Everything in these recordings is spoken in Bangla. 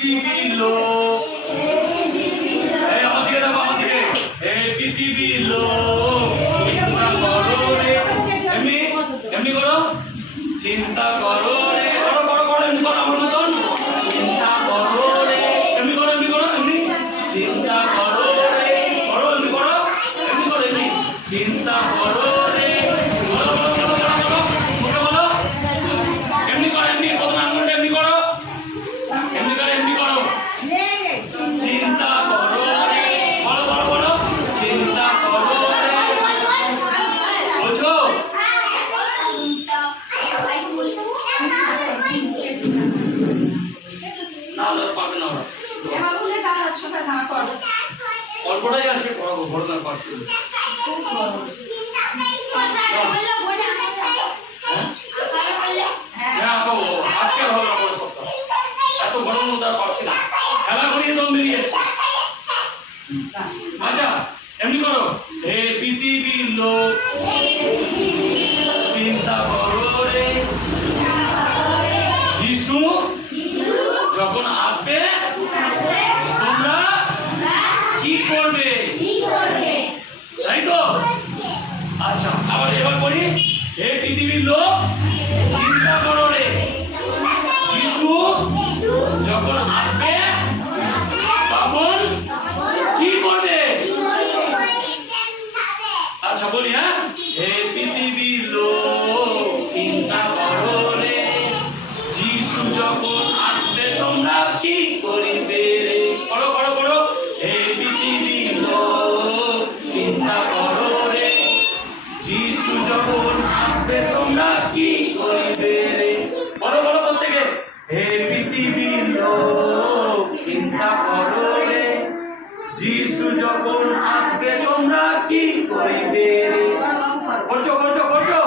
পৃথিবীর লোক, এই আমাদেরকে দেখো, আমাদেরকে এই পৃথিবীর লোক চিন্তা করো রে, এমনি এমনি করো, চিন্তা করো রে, করো করো করো, এমনি করো আমার মতন, চিন্তা করো রে, এমনি করো এমনি করো, এমনি চিন্তা করো রে, করো এমনি করো, এমনি করো, এমনি চিন্তা করো রে, করো করো করো করো করো, বলো এমনি করো, এমনি প্রথমে আঙুলটা এমনি করো, এমনি করো, এমনি করো, চিন্তা করো রে, করো করো করো, চিন্তা করো রে, বুঝছো? না পারবে না ওরা, অল্পটাই আসবে, পড়াবো ঘটনার পাশে। হ্যাঁ আজকে হবে না, পরের সপ্তাহ এত গরম মধ্যে আর পারছি না, খেলা করিয়ে দম বেরিয়ে যাচ্ছে। আচ্ছা এমনি করো, হে পৃথিবীর লোক চিন্তা করো রে, যিশু যখন আসবে তোমরা কি করবে, তাই তো? আচ্ছা আবার এবার বলি, হে পৃথিবীর লোক চিন্তা করো রে, যিশু যখন আসবে তখন কি করবে? আচ্ছা বলি, হ্যাঁ, হে পৃথিবীর লোক চিন্তা করো রে, যিশু যখন আসবে তোমরা কি করিবে রে, করো করো করো, হে পৃথিবীর লোক চিন্তা করো রে, যিশু যখন আসবে তোমরা কি করিবে রে, বলো বলো প্রত্যেকে, হে পৃথিবীর লোক চিন্তা করো রে, যিশু যখন আসবে তোমরা কি করিবে রে, করছো করছো করছো,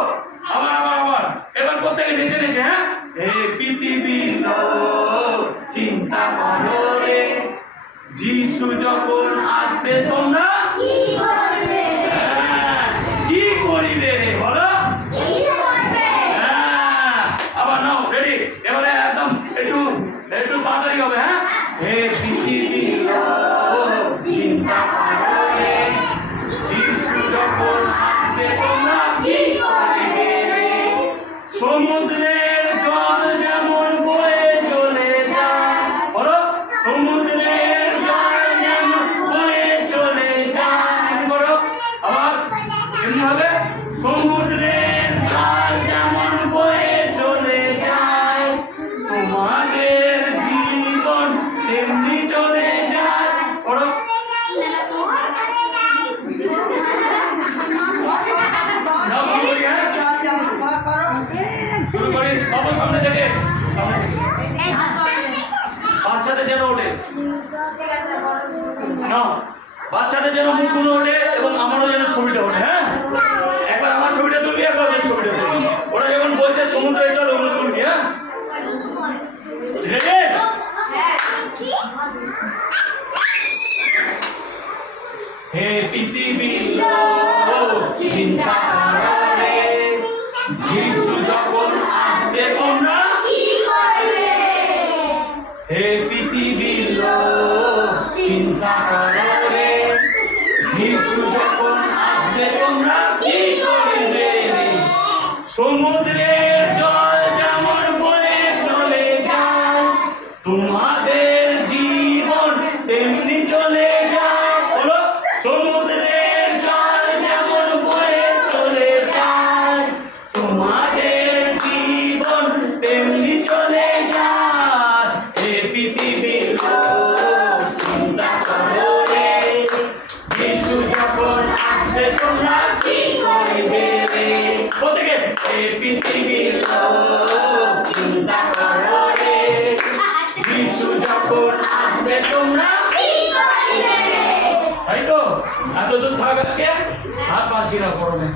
আবার আবার আবার, এবার প্রত্যেকে নেচে নেচে, হ্যাঁ, হে পৃথিবীর লোক চিন্তা করো রে, যিশু যখন আসবে তোমরা কি করিবে, হ্যাঁ কি করিবে রে, বলো হ্যাঁ, আবার নাও রেডি, এবারে একদম একটু একটু তাড়াতাড়ি হবে, হ্যাঁ, হে পৃথিবীর লোক চিন্তা করো রে, যিশু যখন আসবে তোমরা কি করিবে রে, সমুদ্রের জল যেমন বয়ে চলে যায়, বলো সমুদ্রের জল যেমন বয়ে চলে যায়, বলো আবার এমনি হবে, সমুদ্রের জল যেমন বয়ে চলে যায় তোমাদের জীবন তেমনি চলে যায়, বলো শুরু করি, বাবু সামনে থেকে, সামনে থেকে বাচ্চাদের যেন ওঠে না, বাচ্চাদের যেন মুখগুলো ওঠে এবং আমারও যেন ছবিটা ওঠে, হ্যাঁ একবার আমার ছবিটা তুলবি, একবার ওদের ছবিটা তুলবি, ওরা যখন বলছে সমুদ্রে চল ওগুলো তুলবি, হ্যাঁ রেডি? হে পৃথিবীর লোক চিন্তা করো রে, যিশু যখন আসবে তোমরা কি করবে, হে পৃথিবীর লোক চিন্তা করো রে, যিশু যখন আসবে তোমরা কি করবে রে, সমুদ্রের জল যেমন বয়ে চলে যায় তোমাদের জীবন তেমনি চলে যায়, বলো সমুদ্রের জল যেমন বয়ে চলে যায় তোমাদের জীবন তেমনি চলে যায়, হে পৃথিবীর লোক চিন্তা করো রে, যিশু যখন আসবে তোমরা কি করবে রে, প্রত্যেকে হে পৃথিবীর লোক চিন্তা করো রে, যিশু যখন আসবে তোমরা কি করবে, তাই তো? এত দূর থাক আজকে আর পারছি না গরমে।